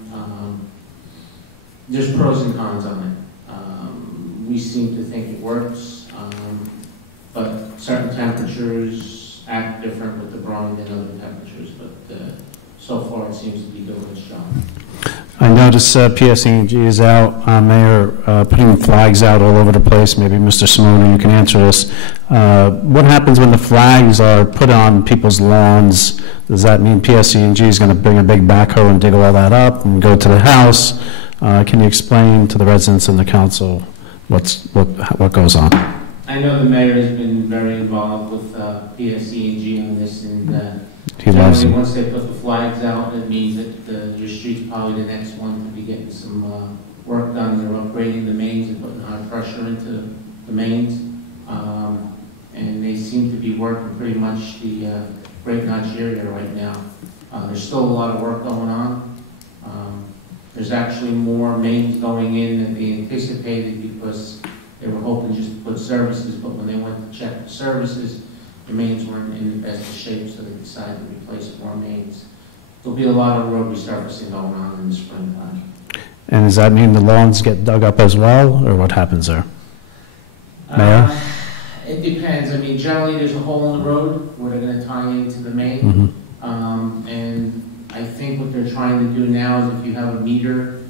There's pros and cons on it. We seem to think it works, but certain temperatures act different with the brine than other temperatures, but so far it seems to be doing its job. I notice PSE&G is out, Mayor, putting flags out all over the place. Maybe Mr. Simone, you can answer this. What happens when the flags are put on people's lawns? Does that mean PSE&G is going to bring a big backhoe and dig all that up and go to the house? Can you explain to the residents and the council what goes on? I know the mayor has been very involved with PSE&G on this, and generally once they put the flags out, it means that your street's probably the next one to be getting some work done. They're upgrading the mains and putting high pressure into the mains, and they seem to be working pretty much the Great Notch area right now. There's still a lot of work going on. There's actually more mains going in than they anticipated because they were hoping just to put services, but when they went to check the services, the mains weren't in the best of shape, so they decided to replace more mains. There'll be a lot of road resurfacing going on in the springtime. And does that mean the lawns get dug up as well, or what happens there? Mayor? It depends. I mean, generally there's a hole in the road where they're going to tie into the main. Mm-hmm. And I think what they're trying to do now is if you have a meter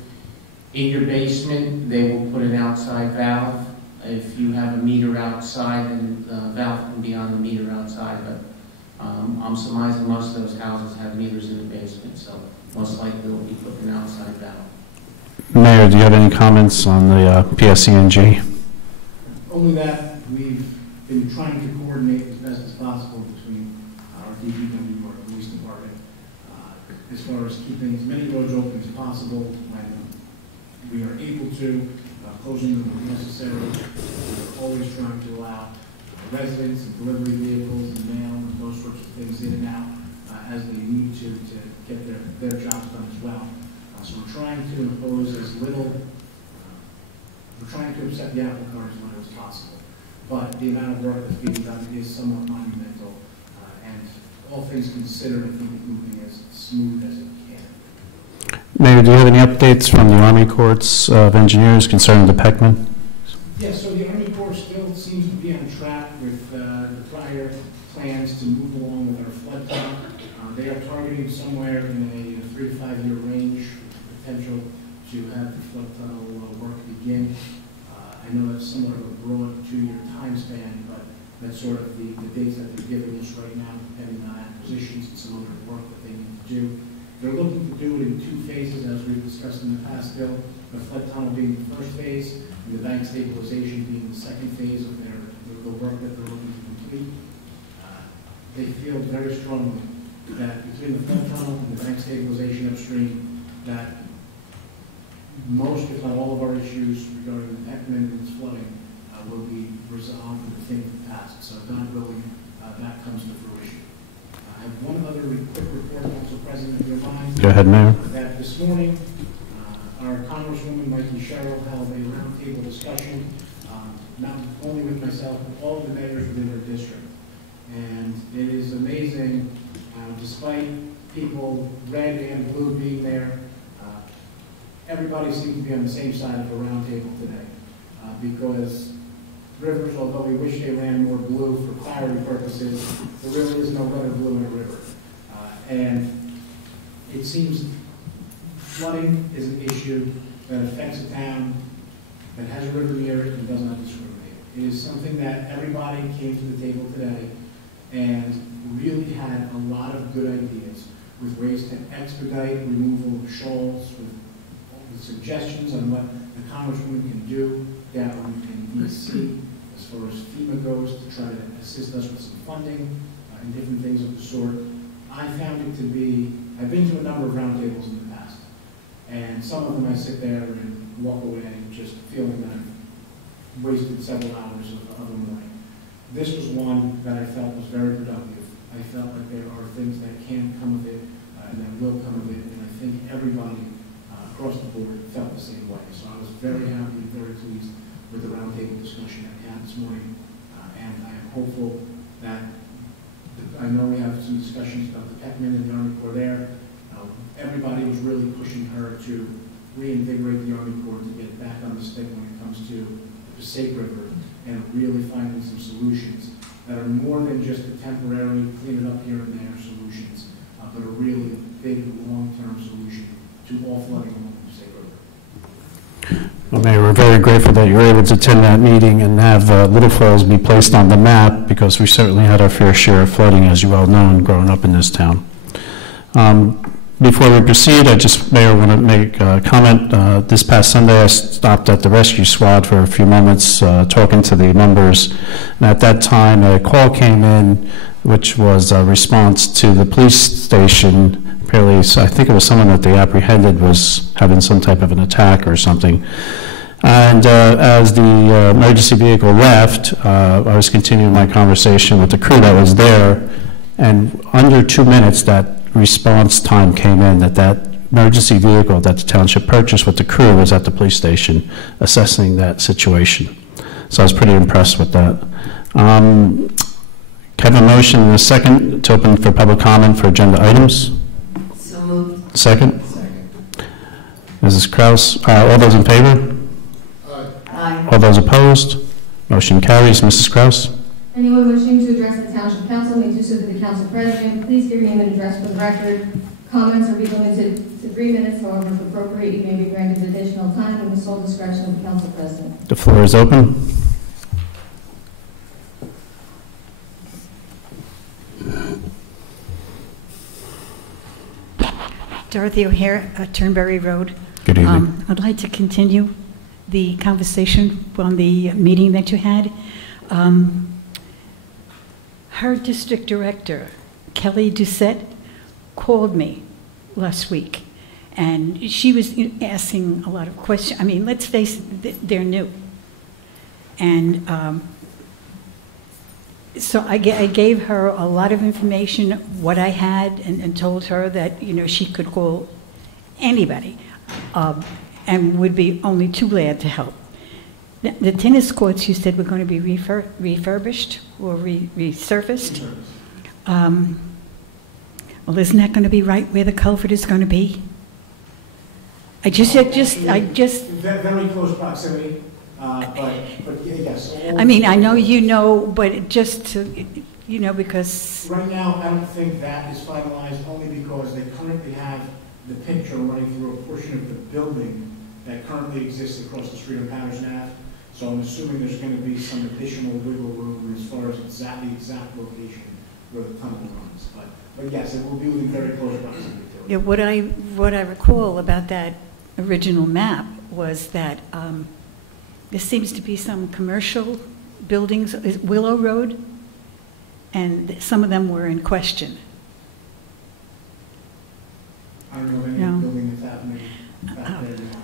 in your basement, they will put an outside valve. If you have a meter outside, then the valve can be on the meter outside, but I'm surmising most of those houses have meters in the basement, so most likely they'll be putting an outside valve. Mayor, do you have any comments on the PSE&G? Only that we've been trying to coordinate as best as possible between our DPW, our police department, as far as keeping as many roads open as possible when we are able to, closing them when necessary. We're always trying to allow residents and delivery vehicles and mail and those sorts of things in and out as they need to get their jobs done as well. So we're trying to impose as little, we're trying to upset the apple cart as little as possible. But the amount of work that's being done is somewhat monumental, and all things considered, I think it's moving as smooth as it can. Mayor, do you have any updates from the Army Corps of Engineers concerning the Peckman? Yes, so the Army Corps still seems to be on track with the prior plans to move along with our flood tunnel. They are targeting somewhere in a 3 to 5 year range with potential to have the flood tunnel work begin. I know that's somewhat of a broad 2-year time span, but that's sort of the dates that they're giving us right now, depending on acquisitions and some other work that they need to do. They're looking to do it in 2 phases, as we've discussed in the past, Bill. The flood tunnel being the first phase, and the bank stabilization being the second phase of the work that they're looking to complete. They feel very strongly that between the flood tunnel and the bank stabilization upstream, that most, if not all, of our issues regarding the Peckman and its flooding will be resolved in the thing of the past. So God willing, that comes to fruition. I have one other quick report, Council President, if you don't mind. Go ahead, Mayor. That this morning, our Congresswoman, Mikey Sherrill, held a roundtable discussion, not only with myself, but all the mayors within her district. And it is amazing, despite people red and blue being there, everybody seems to be on the same side of the roundtable today, because rivers, although we wish they ran more blue for clarity purposes, there really is no letter blue in a river. And it seems flooding is an issue that affects a town that has a river near it and does not discriminate. It is something that everybody came to the table today and really had a lot of good ideas with ways to expedite removal of shoals, with suggestions on what the Congresswoman can do down in D.C. as far as FEMA goes to try to assist us with some funding and different things of the sort. I found it to be, I've been to a number of roundtables in the past, and some of them I sit there and walk away just feeling that I've wasted several hours of a morning. This was one that I felt was very productive. I felt like there are things that can come of it and that will come of it, and I think everybody across the board felt the same way. So I was very happy and very pleased with the roundtable discussion that we had this morning, and I am hopeful that I know we have some discussions about the Peckman and the Army Corps there. Everybody was really pushing her to reinvigorate the Army Corps to get back on the stick when it comes to the Passaic River and really finding some solutions that are more than just a temporary clean it up here and there solutions, but a really big long-term solution to all flooding along the Passaic River. Well, Mayor, we're very grateful that you were able to attend that meeting and have Little Falls be placed on the map, because we certainly had our fair share of flooding, as you well know, growing up in this town. Before we proceed, Mayor, want to make a comment. This past Sunday, I stopped at the rescue squad for a few moments talking to the members. And at that time, a call came in, which was a response to the police station. Apparently, I think it was someone that they apprehended was having some type of an attack or something. And as the emergency vehicle left, I was continuing my conversation with the crew that was there. And under 2 minutes, that response time came in that emergency vehicle that the township purchased with the crew was at the police station assessing that situation. So I was pretty impressed with that. Can I have a motion and a second to open for public comment for agenda items? So moved. Second? Second. Mrs. Kraus, all those in favor? Aye. All those opposed? Motion carries. Mrs. Kraus? Anyone wishing to address the Township Council may do so to the Council President. Please give your name and address for the record. Comments are be limited to 3 minutes. However, if appropriate, you may be granted additional time in the sole discretion of the Council President. The floor is open. Dorothy O'Hare, Turnberry Road. Good evening. I'd like to continue the conversation on the meeting that you had. Her district director, Kelly Doucette, called me last week, and she was asking a lot of questions. I mean, let's face it, they're new. And so I gave her a lot of information, what I had, and told her that, she could call anybody and would be only too glad to help. The tennis courts, you said, were going to be refurbished or resurfaced. Well, isn't that going to be right where the culvert is going to be? I just. Very close proximity, but yes. I mean, I know you know, but just to, because. Right now, I don't think that is finalized, only because they currently have the picture running through a portion of the building that currently exists across the street on Patterson Ave. So I'm assuming there's going to be some additional wiggle room as far as the exact location where the tunnel runs. But yes, it will be within very close proximity to it. Yeah, what I recall about that original map was that there seems to be some commercial buildings, Willow Road, and some of them were in question. I don't know of any building that's happening back there now.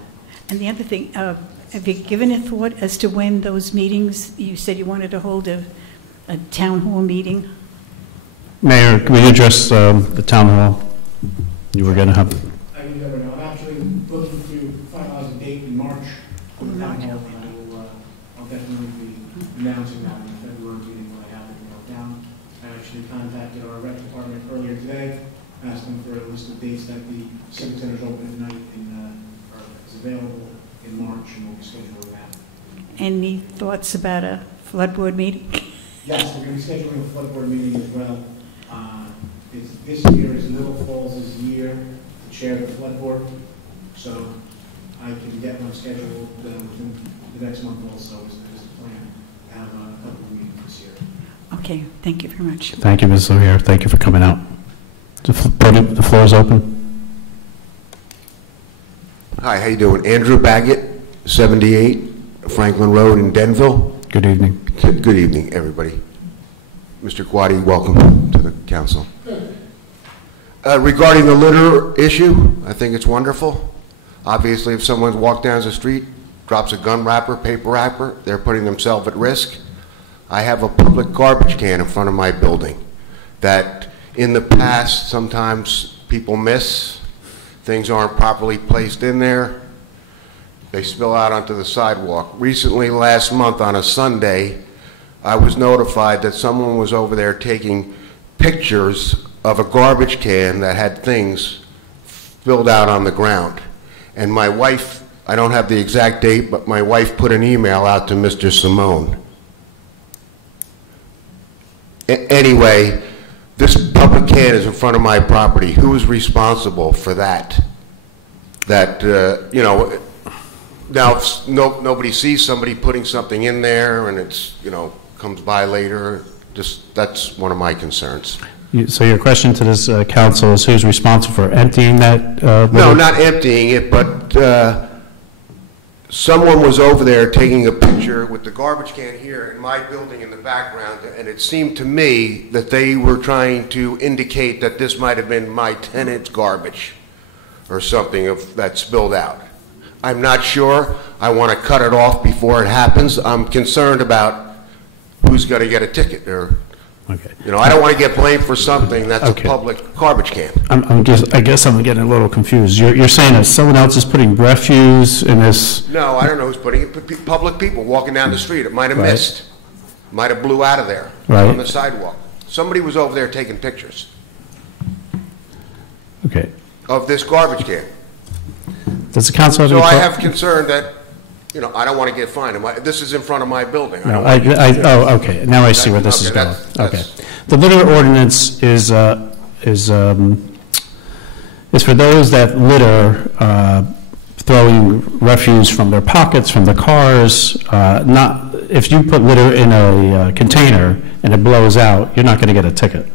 And the other thing, have you given a thought as to when those meetings, you said you wanted to hold a town hall meeting? Mayor, can we address the town hall? You were going to have. I mean, never know. I'm actually looking to finalize a date in March for the town hall, and I'll definitely be announcing that in the February meeting when I have it nailed down. I actually contacted our rec department earlier today, asked them for a list of dates that the Civic Center is open at night or is available in March, and we'll be scheduling that. Any thoughts about a flood board meeting? Yes, we're going to be scheduling a flood board meeting as well. This year is Little Falls' year to chair the flood board, so I can get one scheduled within the next month also is the plan to have a couple of meetings this year. Okay, thank you very much. Thank you, Ms. O'Hare. Thank you for coming out. The floor is open. Hi, how you doing? Andrew Baggett, 78 Franklin Road in Denville. Good evening. Good evening, everybody. Mr. Quaddy, welcome to the council. Regarding the litter issue, I think it's wonderful. Obviously, if someone walks down the street, drops a gun wrapper, paper wrapper, they're putting themselves at risk. I have a public garbage can in front of my building that in the past, sometimes people miss. Things aren't properly placed in there. They spill out onto the sidewalk. Recently, last month on a Sunday, I was notified that someone was over there taking pictures of a garbage can that had things spilled out on the ground. And my wife, I don't have the exact date, but my wife put an email out to Mr. Simone. Anyway, this public can is in front of my property. Who is responsible for that? That, you know, now if nobody sees somebody putting something in there and it's, you know, comes by later, just, that's one of my concerns. So your question to this council is who's responsible for emptying that? No, not emptying it, but someone was over there taking a picture with the garbage can here in my building in the background, and it seemed to me that they were trying to indicate that this might have been my tenant's garbage or something that spilled out. I'm not sure. I want to cut it off before it happens. I'm concerned about who's going to get a ticket or... Okay. You know, I don't want to get blamed for something that's a public garbage can. I guess I'm getting a little confused. You're saying that someone else is putting refuse in this? No, I don't know who's putting it. Public people walking down the street. It might have missed. Might have blew out of there on the sidewalk. Somebody was over there taking pictures. Okay. Of this garbage can. Does the council have So any I have concern that, you know, I don't want to get fined. This is in front of my building. No, oh, okay. Now I see where this is going. Okay. The litter ordinance is for those that litter, throwing refuse from their pockets, from their cars. Not if you put litter in a container and it blows out, you're not going to get a ticket.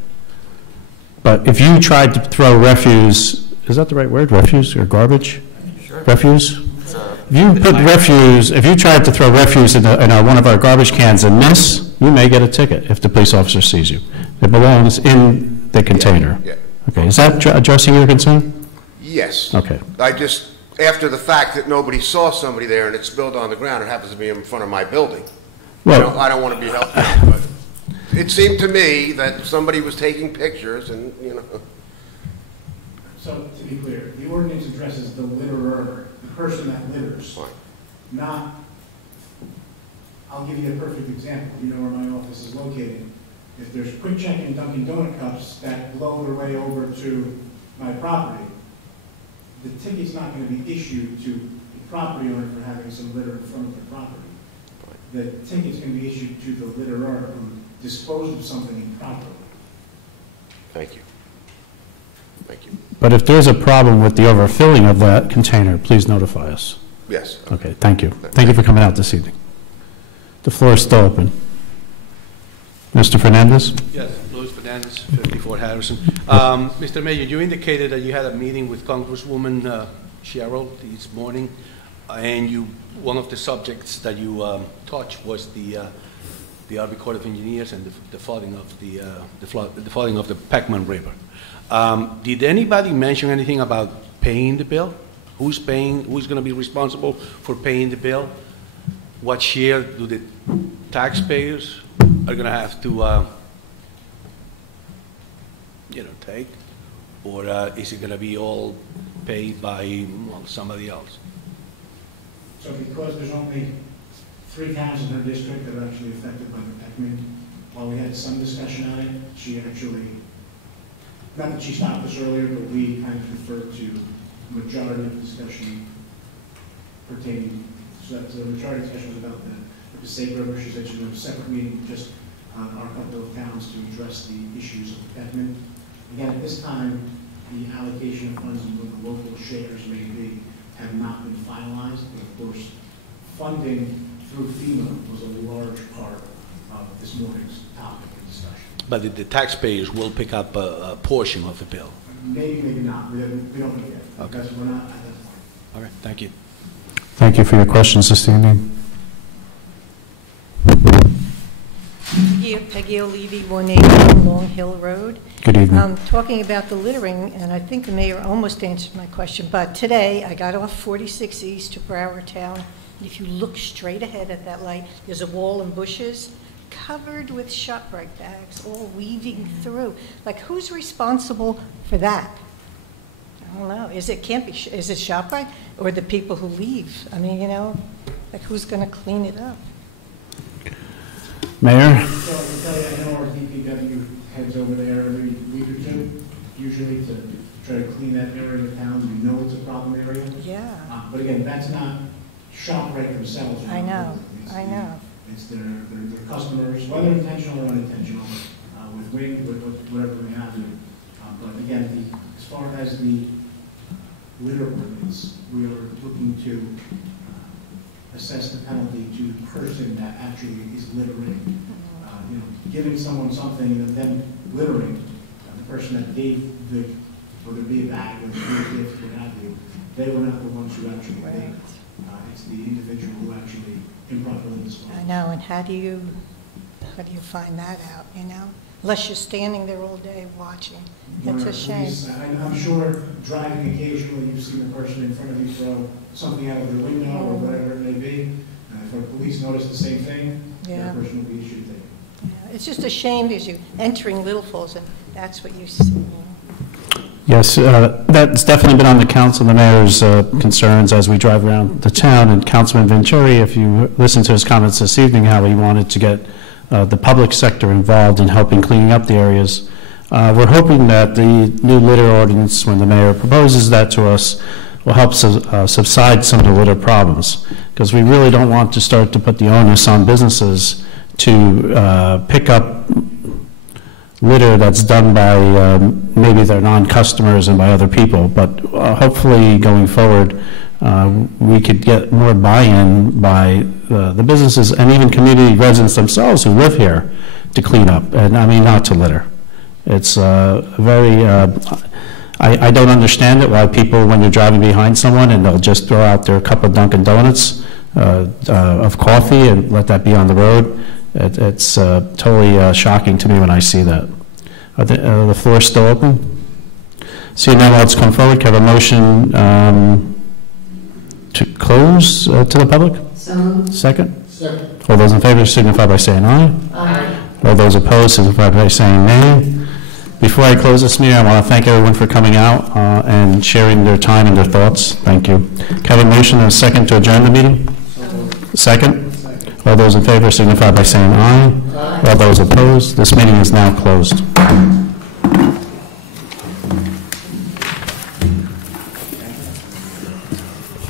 But if you tried to throw refuse, is that the right word? Refuse or garbage? Sure. Refuse. If you tried to throw refuse in one of our garbage cans and miss, you may get a ticket if the police officer sees you. It belongs in the container. Yeah. Okay, is that addressing your concern? Yes. Okay. I just, after the fact that nobody saw somebody there and it spilled on the ground, it happens to be in front of my building. Well, I don't want to be held down, but it seemed to me that somebody was taking pictures and, you know. So, to be clear, the ordinance addresses the litterer, the person that litters, not, I'll give you a perfect example. You know where my office is located. If there's Quick Check and Dunkin' Donut cups that blow their way over to my property, the ticket's not going to be issued to the property owner for having some litter in front of their property. The ticket's going to be issued to the litterer who disposed of something improperly. Thank you. Thank you. but if there's a problem with the overfilling of that container, please notify us. Yes. Okay, thank you. Thank you for coming out this evening. The floor is still open. Mr. Fernandez? Yes, Luis Fernandez, 54 Harrison. Mr. Mayor, you indicated that you had a meeting with Congresswoman Cheryl this morning, and one of the subjects that you touched was the Army Corps of Engineers and the flooding of the flooding of the Pac-Man River. Did anybody mention anything about paying the bill? Who's paying? Who's going to be responsible for paying the bill? What share do the taxpayers are going to have to, take, or is it going to be all paid by somebody else? So because there's only 3 towns in her district that are actually affected by the Pac-Man, while we had some discussion on it, she actually, not that she stopped us earlier, but we kind of referred to majority of the discussion pertaining, so that the majority discussion was about the the Passaic River, she said she would have a separate meeting just on our couple of towns to address the issues of betterment. Again, at this time, the allocation of funds and what the local shares may be have not been finalized, but of course, funding through FEMA was a large part of this morning's topic of discussion. But the taxpayers will pick up a portion of the bill. Maybe, maybe not. We don't know yet. Okay. Because we're not at that point. All right, thank you. Thank you for your questions this evening. Peggy O'Levy, 180 Long Hill Road. Good evening. Talking about the littering, and I think the mayor almost answered my question, but today I got off 46 East to Broward Town. If you look straight ahead at that light, there's a wall and bushes covered with ShopRite bags, all weaving through. Like, who's responsible for that? I don't know. Is it ShopRite or the people who leave? I mean, you know, like, who's going to clean it up? Mayor? So I can tell you, I know our DPW heads over there every week or two, usually to try to clean that area of town. We know it's a problem area. Yeah. But again, that's not ShopRite themselves. I know. I know. It's their customers, whether intentional or unintentional, with wind, with whatever we have to. But again, as far as the litter ordinance, we are looking to assess the penalty to the person that actually is littering. You know, giving someone something and then littering, the person that gave the, whether it be a bag or a gift, what have you, they were not the ones who actually did. It's the individual who actually improperly disposed. I know, and how do you find that out, you know? Unless you're standing there all day watching. It's a shame. I'm sure driving occasionally, you've seen the person in front of you throw something out of their window or whatever it may be. If our police notice the same thing, that person will be issued a ticket. Yeah, it's just a shame because you're entering Little Falls and that's what you see. Yes, that's definitely been on the council, the mayor's concerns as we drive around the town. And Councilman Venturi, if you listen to his comments this evening, how he wanted to get the public sector involved in helping cleaning up the areas. We're hoping that the new litter ordinance, when the mayor proposes that to us, will help subside some of the litter problems. Because we really don't want to start to put the onus on businesses to pick up litter that's done by maybe their non-customers and by other people. But hopefully going forward, we could get more buy-in by the businesses and even community residents themselves who live here to clean up, and I mean not to litter. It's very, I don't understand it, why people, when you're driving behind someone and they'll just throw out their cup of Dunkin' Donuts of coffee and let that be on the road. It's totally shocking to me when I see that. The floor is still open? Seeing none else come forward, can I have a motion to close to the public? Second? Second. All those in favor signify by saying aye. Aye. All those opposed signify by saying nay. Before I close this meeting, I want to thank everyone for coming out and sharing their time and their thoughts. Thank you. Can I have a motion and a second to adjourn the meeting? Second? All those in favor signify by saying aye. All those opposed, this meeting is now closed.